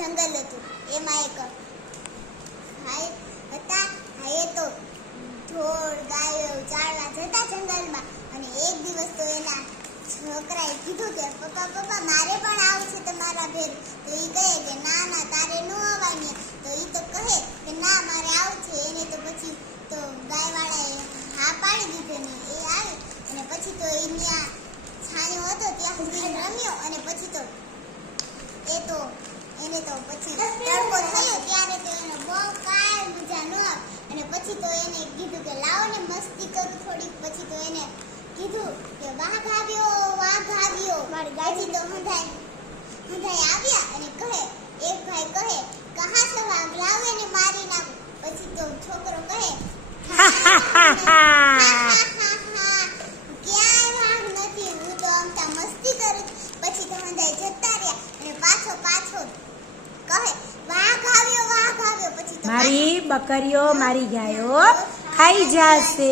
જંગલ હતું. એમાં એક ભાઈ હતા. ભાઈએ તો ઢોર, ગાયો ચાળવા જતા જંગલમાં અને એક દિવસ તો એના છોકરાએ કીધું કે, પપ્પા પપ્પા, મારે પણ આવું છે તમારા ભેર તો એ કહે કે, ના ના, તારે ન આવવાની. તો એ તો કહે કે, ના, મારે આવું છે એને તો પછી તો ગાયવાળાએ હા પાડી દીધો ને એ આવી અને પછી તો એ ત્યાં છાંયો હતો, ત્યાં સુધી રમ્યો અને પછી તો એ તો એને તો પછી તડકો થયો ત્યારે તો એને બહુ કાંઈ મજા ન અને પછી તો એને કીધું કે લાવો ને મસ્તી કરું થોડીક. પછી તો એને કીધું કે વાઘ આવ્યો વાઘ આવ્યો. મારી ગાજી તો હંધાઈ હંધાઈ આવ્યા અને કહે, એક ભાઈ કહે, કહા છે વાઘ, લાવો એને મારી નાખો પછી તો છોકરો કહે ક્યાંય વાઘ નથી. હું તો આમતા મસ્તી કરું પછી તો પાછો પાછો કહે વાઘ આવ્યો વાઘ આવ્યો. પછી તો મારી બકરીઓ મારી ગાયો ખાઈ જશે.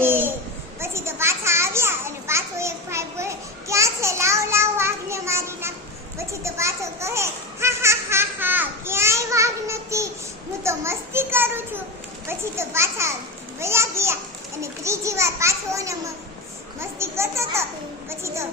પછી તો પાછા આવ્યા અને પાછો એક ભાઈ બોલે ક્યાં છે? લાવ લાવ વાઘને મારી નાખ. પછી તો પાછો કહે હા હા હા હા ક્યાંય વાઘ નથી. હું તો મસ્તી કરું છું. પછી તો પાછા વયા ગયા અને ત્રીજી વાર પાછો અને મસ્તી કરતો હતો પછી તો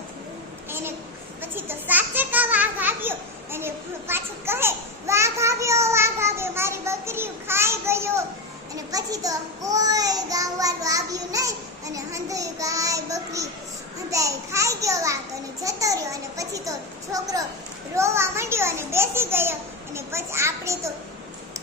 એને પછી તો સાચે કા વાઘ આવ્યો અને પાછો કહે, વાઘ આવ્યો વાઘ આવ્યો, મારી બકરીઓ ખાઈ ગયો. અને પછી તો કોઈ ગામવાળું આવ્યું નહીં, અને હંધોયું ગાય, બકરી હંધાય ખાઈ ગયો વાઘ અને જતો રહ્યો અને પછી તો છોકરો રોવા માંડ્યો અને બેસી ગયો. અને પછી આપણે તો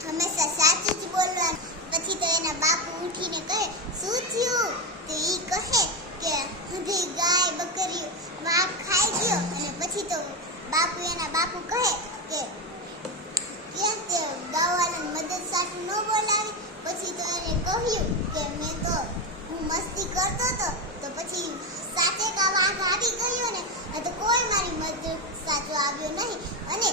હંમેશા સાચું જ બોલવાનું. પછી તો એના બાપુ ઉઠીને કહે શું થયું તો એ કહે કે, હંધી ગાય બકરી વાઘ ખાઈ ગયો. અને પછી તો બાપુ એના બાપુ કહે કે કેમ તે ગાવાને મદદ સાથે ન બોલાવી પછી તો એને કહ્યું કે મેં તો હું મસ્તી કરતો હતો તો પછી સાચે કા વાઘ આવી ગયો ને તો કોઈ મારી મદદ સાચો આવ્યો નહીં. અને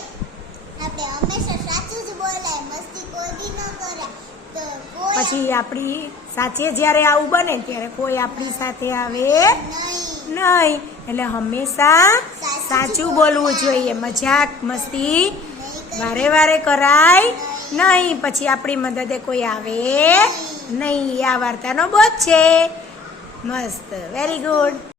આપણે હંમેશા સાચું જ બોલાય મસ્તી કોઈ બી ન કરે. તો કોઈ પછી આપણી સાચે જ્યારે આવું બને ત્યારે કોઈ આપણી સાથે આવે નહીં. નહીં. એટલે હંમેશા સાચું બોલવું જોઈએ. મજાક મસ્તી વારે વારે કરાય નહીં. પછી આપણી મદદે કોઈ આવે નહીં આ વાર્તાનો બોધ છે. મસ્ત વેરી ગુડ